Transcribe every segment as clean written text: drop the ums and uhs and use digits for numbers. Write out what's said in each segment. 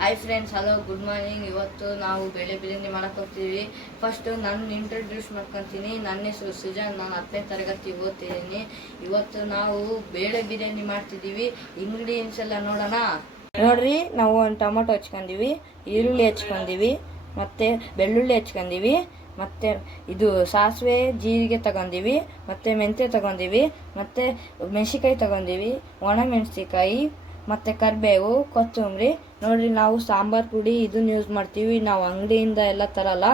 Hi friends, hello, good morning. ಇವತ್ತು ನಾವು ಬೇಳೆ ಬಿರಿಯಾನಿ ಮಾಡಕ್ಕೆ ಹೋಗ್ತೀವಿ. ಫಸ್ಟ್ ನಾನು ಇಂಟ್ರೊಡ್ಯೂಸ್ ಮಾಡ್ಕೊತೀನಿ. ನನ್ನ ಹೆಸರು ಸುಜಾನ್, ನಾನು 10ನೇ ತರಗತಿ ಓದ್ತಿದ್ದೀನಿ. ಇವತ್ತು ನಾವು ಬೇಳೆ ಬಿರಿಯಾನಿ ಮಾಡ್ತಿದ್ದೀವಿ. ಇಂಗ್ರೀಡಿಯೆಂಟ್ಸ್ ಎಲ್ಲ ನೋಡೋಣ. ನೋಡ್ರಿ, ನಾವು ಒಂದು ಟೊಮೊಟೊ ಹಚ್ಕೊಂಡಿವಿ, ಈರುಳ್ಳಿ ಹಚ್ಕೊಂಡಿವಿ, ಮತ್ತು ಬೆಳ್ಳುಳ್ಳಿ ಹಚ್ಕೊಂಡಿವಿ, ಮತ್ತು ಇದು ಸಾಸಿವೆ ಜೀರಿಗೆ ತಗೊಂಡಿವಿ, ಮತ್ತು ಮೆಂತ್ಯ ತಗೊಂಡಿವಿ, ಮತ್ತು ಮೆಣಸಿಕಾಯಿ ತಗೊಂಡಿವಿ, ಒಣ ಮೆಣಸಿಕಾಯಿ, ಮತ್ತು ಕರಿಬೇವು, ಕೊತ್ತಂಬರಿ. ನೋಡಿರಿ, ನಾವು ಸಾಂಬಾರು ಪುಡಿ ಇದನ್ನ ಯೂಸ್ ಮಾಡ್ತೀವಿ. ನಾವು ಅಂಗಡಿಯಿಂದ ಎಲ್ಲ ತರಲ್ಲ.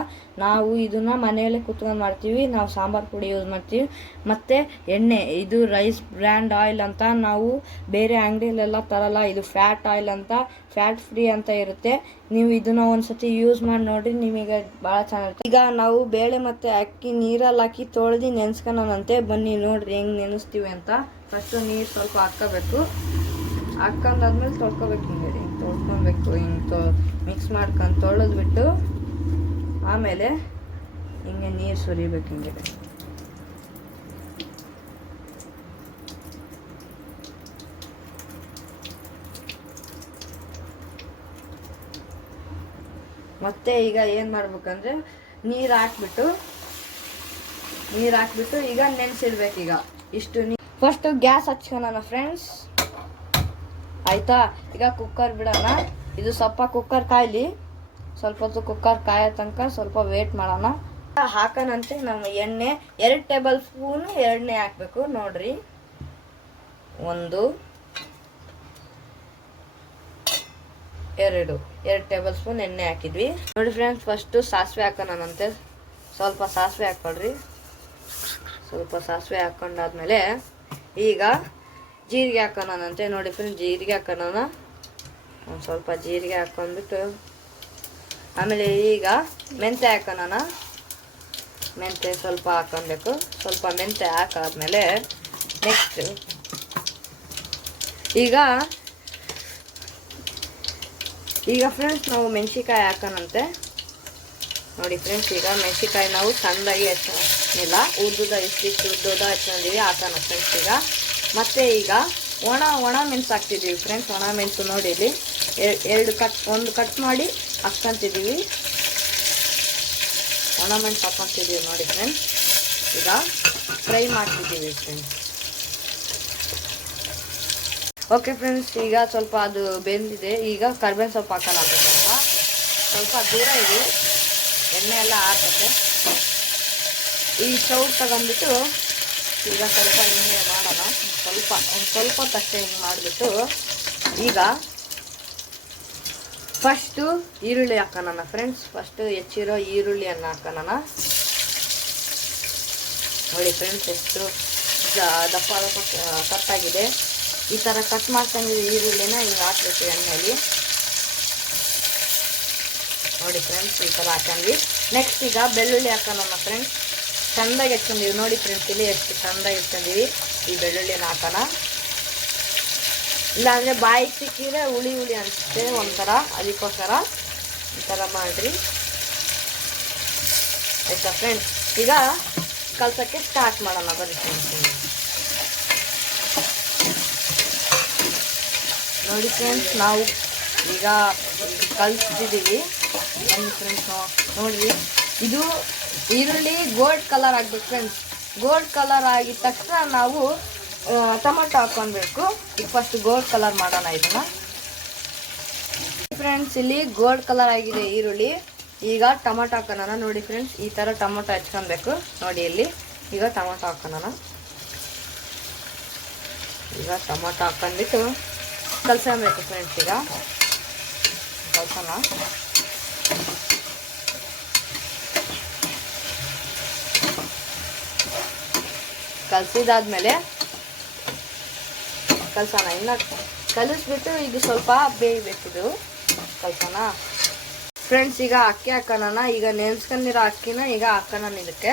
ನಾವು ಇದನ್ನು ಮನೆಯಲ್ಲೇ ಕುತ್ಕೊಂಡು ಮಾಡ್ತೀವಿ. ನಾವು ಸಾಂಬಾರು ಪುಡಿ ಯೂಸ್ ಮಾಡ್ತೀವಿ. ಮತ್ತು ಎಣ್ಣೆ, ಇದು ರೈಸ್ ಬ್ರ್ಯಾಂಡ್ ಆಯಿಲ್ ಅಂತ, ನಾವು ಬೇರೆ ಅಂಗಡಿಯಲ್ಲೆಲ್ಲ ತರಲ್ಲ. ಇದು ಫ್ಯಾಟ್ ಆಯಿಲ್ ಅಂತ, ಫ್ಯಾಟ್ ಫ್ರೀ ಅಂತ ಇರುತ್ತೆ. ನೀವು ಇದನ್ನು ಒಂದ್ಸತಿ ಯೂಸ್ ಮಾಡಿ ನೋಡಿರಿ, ನಿಮಗೆ ಭಾಳ ಚೆನ್ನಾಗಿರುತ್ತೆ. ಈಗ ನಾವು ಬೇಳೆ ಮತ್ತು ಅಕ್ಕಿ ನೀರಲ್ಲಿ ಹಾಕಿ ತೊಳೆದು ನೆನೆಸ್ಕೊಳ್ಳೋಣಂತೆ. ಬನ್ನಿ ನೋಡಿರಿ ಹೆಂಗೆ ನೆನೆಸ್ತೀವಿ ಅಂತ. ಫಸ್ಟು ನೀರು ಸ್ವಲ್ಪ ಹಾಕ್ಕೋಬೇಕು. ಹಾಕೊಂಡಾದ್ಮೇಲೆ ತೊಳ್ಕೊಬೇಕು. ಹಿಂಗೆ ತೊಳ್ಕೊಬೇಕು. ಹಿಂಗೆ ಮಿಕ್ಸ್ ಮಾಡ್ಕೊಂಡು ತೊಳೆದ್ಬಿಟ್ಟು ಆಮೇಲೆ ಹಿಂಗೆ ನೀರು ಸುರಿಬೇಕು. ಹಿಂಗೆ ಮತ್ತೆ ಈಗ ಏನು ಮಾಡ್ಬೇಕಂದ್ರೆ ನೀರು ಹಾಕ್ಬಿಟ್ಟು ಈಗ ನೆನೆಸಿಡ್ಬೇಕು. ಈಗ ಇಷ್ಟು ನೀರು ಫಸ್ಟು ಗ್ಯಾಸ್ ಹಚ್ಕೊಳ್ಳೋಣ ಫ್ರೆಂಡ್ಸ್, ಆಯಿತಾ? ಈಗ ಕುಕ್ಕರ್ ಬಿಡೋಣ. ಇದು ಸ್ವಲ್ಪ ಕುಕ್ಕರ್ ಕಾಯಲಿ. ಸ್ವಲ್ಪ ಹೊತ್ತು ಕುಕ್ಕರ್ ಕಾಯೋ ತನಕ ಸ್ವಲ್ಪ ವೇಟ್ ಮಾಡೋಣ. ಹಾಕೋಣಂತೆ ನಮ್ಮ ಎಣ್ಣೆ 2 ಟೇಬಲ್ ಸ್ಪೂನು ಎಣ್ಣೆ ಹಾಕಬೇಕು. ನೋಡ್ರಿ, 1 2 ಟೇಬಲ್ ಸ್ಪೂನ್ ಎಣ್ಣೆ ಹಾಕಿದ್ವಿ. ನೋಡಿ ಫ್ರೆಂಡ್ಸ್, ಫಸ್ಟು ಸಾಸಿವೆ ಹಾಕೋಣಂತೆ. ಸ್ವಲ್ಪ ಸಾಸಿವೆ ಹಾಕ್ಕೊಳ್ರಿ. ಸ್ವಲ್ಪ ಸಾಸಿವೆ ಹಾಕೊಂಡಾದ್ಮೇಲೆ ಈಗ ಜೀರಿಗೆ ಹಾಕೋಣಂತೆ. ನೋಡಿ ಫ್ರೆಂಡ್ಸ್, ಜೀರಿಗೆ ಹಾಕೋಣ. ಒಂದು ಸ್ವಲ್ಪ ಜೀರಿಗೆ ಹಾಕೊಂಡ್ಬಿಟ್ಟು ಆಮೇಲೆ ಈಗ ಮೆಂತ್ಯ ಹಾಕೋಣ. ಮೆಂತ್ಯ ಸ್ವಲ್ಪ ಹಾಕೊಬೇಕು. ಸ್ವಲ್ಪ ಮೆಂತ್ಯ ಹಾಕಾದ್ಮೇಲೆ ನೆಕ್ಸ್ಟ್ ಈಗ ಫ್ರೆಂಡ್ಸ್ ನಾವು ಮೆಣಸಿಕಾಯಿ ಹಾಕೋಣಂತೆ. ನೋಡಿ ಫ್ರೆಂಡ್ಸ್, ಈಗ ಮೆಣಸಿಕಾಯಿ ನಾವು ಸಣ್ಣದಾಗಿ ಹಚ್ಚಿಲ್ಲ, ಉದ್ದುದ ಇಷ್ಟಿಷ್ಟು ಉದ್ದುದ ಹಚ್ಕೊಂಡಿವಿ. ಹಾಕೋಣ ಫ್ರೆಂಡ್ಸ್. ಈಗ ಮತ್ತೆ ಈಗ ಒಣ ಮೆಣಸು ಹಾಕ್ತಿದ್ದೀವಿ ಫ್ರೆಂಡ್ಸ್. ಒಣ ಮೆಣಸು ನೋಡಿ ಇಲ್ಲಿ ಒಂದು ಕಟ್ ಮಾಡಿ ಹಾಕ್ಕೊಂತಿದ್ದೀವಿ. ಒಣ ಮೆಣಸು ಹಾಕ್ಕೊಂತಿದ್ದೀವಿ ನೋಡಿ ಫ್ರೆಂಡ್ಸ್. ಈಗ ಫ್ರೈ ಮಾಡ್ತಿದ್ದೀವಿ ಫ್ರೆಂಡ್ಸ್. ಓಕೆ ಫ್ರೆಂಡ್ಸ್, ಈಗ ಸ್ವಲ್ಪ ಅದು ಬೆಂದಿದೆ. ಈಗ ಕರ್ಬೇವಿನ ಸೊಪ್ಪು ಹಾಕೋಣ. ಸ್ವಲ್ಪ ದೂರ ಇದೆ, ಎಣ್ಣೆ ಎಲ್ಲ ಹಾಕತ್ತೆ. ಈ ಸೌಟ್ ತಗೊಂಡ್ಬಿಟ್ಟು ಈಗ ಸ್ವಲ್ಪ ಹಿಂಗೆ ಮಾಡೋಣ. ಒಂದು ಸ್ವಲ್ಪ ಹೊತ್ತಷ್ಟೇ ಹಿಂಗೆ ಮಾಡಿಬಿಟ್ಟು ಈಗ ಫಸ್ಟು ಈರುಳ್ಳಿ ಹಾಕೋಣ ಫ್ರೆಂಡ್ಸ್. ಫಸ್ಟು ಹೆಚ್ಚಿರೋ ಈರುಳ್ಳಿಯನ್ನು ಹಾಕೋಣ. ನೋಡಿ ಫ್ರೆಂಡ್ಸ್, ಎಷ್ಟು ದಪ್ಪ ಕಟ್ಟಾಗಿದೆ. ಈ ಥರ ಕಟ್ ಮಾಡ್ಕೊಂಡಿರೋ ಈರುಳ್ಳಿನ ಹಿಂಗೆ ಹಾಕ್ಬೇಕು ಎಣ್ಣೆಯಲ್ಲಿ. ನೋಡಿ ಫ್ರೆಂಡ್ಸ್, ಈ ಥರ ಹಾಕೊಂಡ್ವಿ. ನೆಕ್ಸ್ಟ್ ಈಗ ಬೆಳ್ಳುಳ್ಳಿ ಹಾಕೋಣ ಫ್ರೆಂಡ್ಸ್. ಚೆಂದಾಗಿ ಹಚ್ಕೊಂಡಿವಿ. ನೋಡಿ ಫ್ರೆಂಡ್ಸ್, ಇಲ್ಲಿ ಎಷ್ಟು ಚೆಂದಾಗಿ ಇಟ್ಕೊಂಡಿವಿ. ಈ ಬೆಳ್ಳುಳ್ಳಿನ ಹಾಕೋಣ. ಇಲ್ಲಾಂದರೆ ಬಾಯಿಗೆ ಸಿಕ್ಕಿದ್ರೆ ಹುಳಿ ಅನಿಸುತ್ತೆ ಒಂಥರ, ಅದಕ್ಕೋಸ್ಕರ ಈ ಥರ ಮಾಡಿರಿ, ಆಯಿತಾ ಫ್ರೆಂಡ್ಸ್? ಈಗ ಕಲ್ಸೋಕ್ಕೆ ಸ್ಟಾರ್ಟ್ ಮಾಡೋಣ. ಬರೀ ಫ್ರೆಂಡ್ಸ್, ನೋಡಿ ಫ್ರೆಂಡ್ಸ್, ನಾವು ಈಗ ಕಲಿಸ್ತಿದ್ದೀವಿ. ಬನ್ನಿ ಫ್ರೆಂಡ್ಸ್, ನೋಡಿರಿ, ಇದು ಈರುಳ್ಳಿ ಗೋಲ್ಡ್ ಕಲರ್ ಆಗಬೇಕು ಫ್ರೆಂಡ್ಸ್. ಗೋಲ್ಡ್ ಕಲರ್ ಆಗಿದ ತಕ್ಷಣ ನಾವು ಟೊಮೆಟೊ ಹಾಕ್ಕೊಳ್ಬೇಕು. ಈಗ ಫಸ್ಟ್ ಗೋಲ್ಡ್ ಕಲರ್ ಮಾಡೋಣ ಇದನ್ನು ಫ್ರೆಂಡ್ಸ್. ಇಲ್ಲಿ ಗೋಲ್ಡ್ ಕಲರ್ ಆಗಿದೆ ಈರುಳ್ಳಿ. ಈಗ ಟೊಮೆಟೊ ಹಾಕೋಣ. ನೋಡಿ ಫ್ರೆಂಡ್ಸ್, ಈ ಥರ ಟೊಮೆಟೊ ಹಚ್ಕೊಬೇಕು. ನೋಡಿ ಇಲ್ಲಿ ಈಗ ಟೊಮೆಟೊ ಹಾಕೋಣ. ಈಗ ಟೊಮೆಟೊ ಹಾಕೊಂಡ್ಬಿಟ್ಟು ಕಲ್ಸ್ಕೊಬೇಕು ಫ್ರೆಂಡ್ಸ್. ಈಗ ಕಲ್ಸೋಣ. ಕಲಸಿದಾದ್ಮೇಲೆ ಕಲ್ಸೋಣ. ಇನ್ನು ಕಲಿಸ್ಬಿಟ್ಟು ಈಗ ಸ್ವಲ್ಪ ಬೇಯಬೇಕಿದು. ಕಲ್ಸೋಣ ಫ್ರೆಂಡ್ಸ್. ಈಗ ಅಕ್ಕಿ ಹಾಕೋಣ. ಈಗ ನೆನೆಸ್ಕೊಂಡಿರೋ ಅಕ್ಕಿನ ಈಗ ಹಾಕೋಣ ಇದಕ್ಕೆ.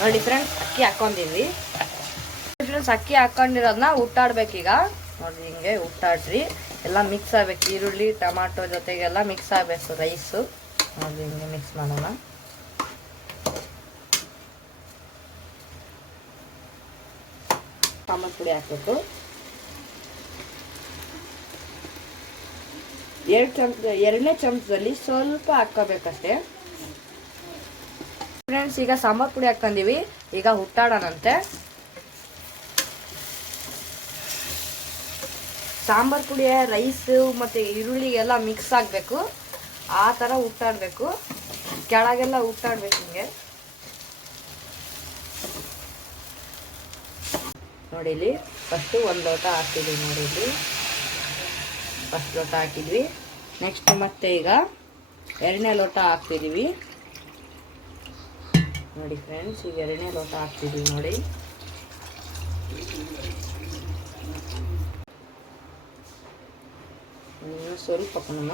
ನೋಡಿ ಫ್ರೆಂಡ್ಸ್, ಅಕ್ಕಿ ಹಾಕೊಂಡಿದ್ವಿ ಫ್ರೆಂಡ್ಸ್. ಅಕ್ಕಿ ಹಾಕೊಂಡಿರೋದನ್ನ ಉಟ್ಟಾಡ್ಬೇಕೀಗ. ನೋಡಿರಿ, ಹಿಂಗೆ ಉಟ್ಟಾಡ್ರಿ. ಎಲ್ಲ ಮಿಕ್ಸ್ ಆಗಬೇಕು. ಈರುಳ್ಳಿ ಟೊಮಾಟೊ ಜೊತೆಗೆಲ್ಲ ಮಿಕ್ಸ್ ಆಗಬೇಕು ರೈಸು. ನೋಡಿ, ಹಿಂಗೆ ಮಿಕ್ಸ್ ಮಾಡೋಣ. ಸಾಂಬಾರು ಪುಡಿ ಹಾಕಬೇಕು. 2ನೇ ಚಮಚದಲ್ಲಿ ಸ್ವಲ್ಪ ಹಾಕೋಬೇಕಷ್ಟೇ ಫ್ರೆಂಡ್ಸ್. ಈಗ ಸಾಂಬಾರು ಪುಡಿ ಹಾಕೊಂಡಿವಿ, ಈಗ ಹುಟ್ಟಾಡೋಣಂತೆ. ಸಾಂಬಾರು ಪುಡಿಯ ರೈಸು ಮತ್ತು ಈರುಳ್ಳಿಗೆಲ್ಲ ಮಿಕ್ಸ್ ಆಗಬೇಕು, ಆ ಥರ ಹುಟ್ಟಾಡಬೇಕು. ಕೆಳಗೆಲ್ಲ ಹುಟ್ಟಾಡ್ಬೇಕು ಹಿಂಗೆ ನೋಡಿ. ಇಲ್ಲಿ ಫಸ್ಟು 1 ಲೋಟ ಹಾಕಿದ್ವಿ ನೋಡಿ. ಇಲ್ಲಿ ಫಸ್ಟ್ ಲೋಟ ಹಾಕಿದ್ವಿ. ನೆಕ್ಸ್ಟ್ ಮತ್ತೆ ಈಗ 2ನೇ ಲೋಟ ಹಾಕ್ತಿದ್ದೀವಿ ನೋಡಿ ಫ್ರೆಂಡ್ಸ್. ಈಗ 2ನೇ ಲೋಟ ಹಾಕ್ತಿದ್ದೀವಿ ನೋಡಿ. ಸ್ವಲ್ಪ ಹಾಕೋಣ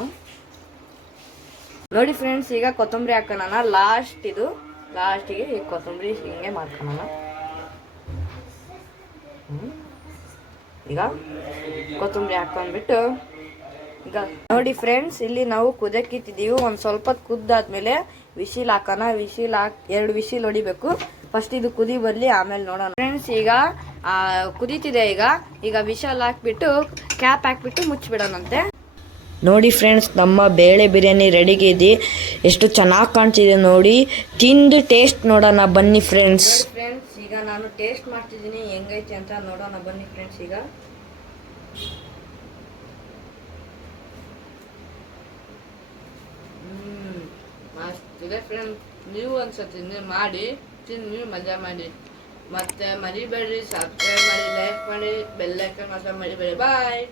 ನೋಡಿ ಫ್ರೆಂಡ್ಸ್. ಈಗ ಕೊತ್ತಂಬರಿ ಹಾಕೋಣ ಲಾಸ್ಟಿಗೆ ಈ ಕೊತ್ತಂಬರಿ ಹಿಂಗೆ ಮಾಡ್ಕೊಳ್ಳೋಣ. ಈಗ ಕೊತ್ತಂಬರಿ ಹಾಕೊಂಡ್ಬಿಟ್ಟು ಈಗ ನೋಡಿ ಫ್ರೆಂಡ್ಸ್, ಇಲ್ಲಿ ನಾವು ಕುದಕ್ಕಿಟ್ಟಿದ್ದೀವಿ. ಒಂದು ಸ್ವಲ್ಪ ಕುದ್ದಾದ್ಮೇಲೆ ವಿಶಿಲ್ ಹಾಕೋಣ. 2 ವಿಶಿಲ್ ಹೊಡಿಬೇಕು. ಫಸ್ಟ್ ಇದು ಕುದಿ ಬರಲಿ, ಆಮೇಲೆ ನೋಡೋಣ ಫ್ರೆಂಡ್ಸ್. ಈಗ ಕುದೀತಿದೆ. ಈಗ ವಿಶಲ್ ಹಾಕ್ಬಿಟ್ಟು ಕ್ಯಾಪ್ ಹಾಕ್ಬಿಟ್ಟು ಮುಚ್ಚಿಬಿಡೋಣಂತೆ ನೋಡಿ ಫ್ರೆಂಡ್ಸ್. ನಮ್ಮ ಬೇಳೆ ಬಿರಿಯಾನಿ ರೆಡಿಗಿದೆ. ಎಷ್ಟು ಚೆನ್ನಾಗಿ ಕಾಣ್ತಿದೆ ನೋಡಿ. ತಿಂದು ಟೇಸ್ಟ್ ನೋಡೋಣ ಬನ್ನಿ ಫ್ರೆಂಡ್ಸ್. ಈಗ ನಾನು ಟೇಸ್ಟ್ ಮಾಡ್ತಿದ್ದೀನಿ, ಹೆಂಗೈತೆ ಅಂತ ನೋಡೋಣ ಬನ್ನಿ ಫ್ರೆಂಡ್ಸ್. ಈಗ ಮಸ್ತಿದೆ ಫ್ರೆಂಡ್ಸ್. ನೀವು ಒಂದ್ಸತಿ ಮಾಡಿ ತಿಂದು ಮಜಾ ಮಾಡಿ. ಮತ್ತೆ ಮರಿಬೇಡ್ರಿ, ಸಬ್ಸ್ಕ್ರೈಬ್ ಮಾಡಿ, ಲೈಕ್ ಮಾಡಿ, ಬೆಲ್ ಐಕಾನ್ ಮಾತ್ರ ಮರಿಬೇಡಿ. ಬಾಯ್.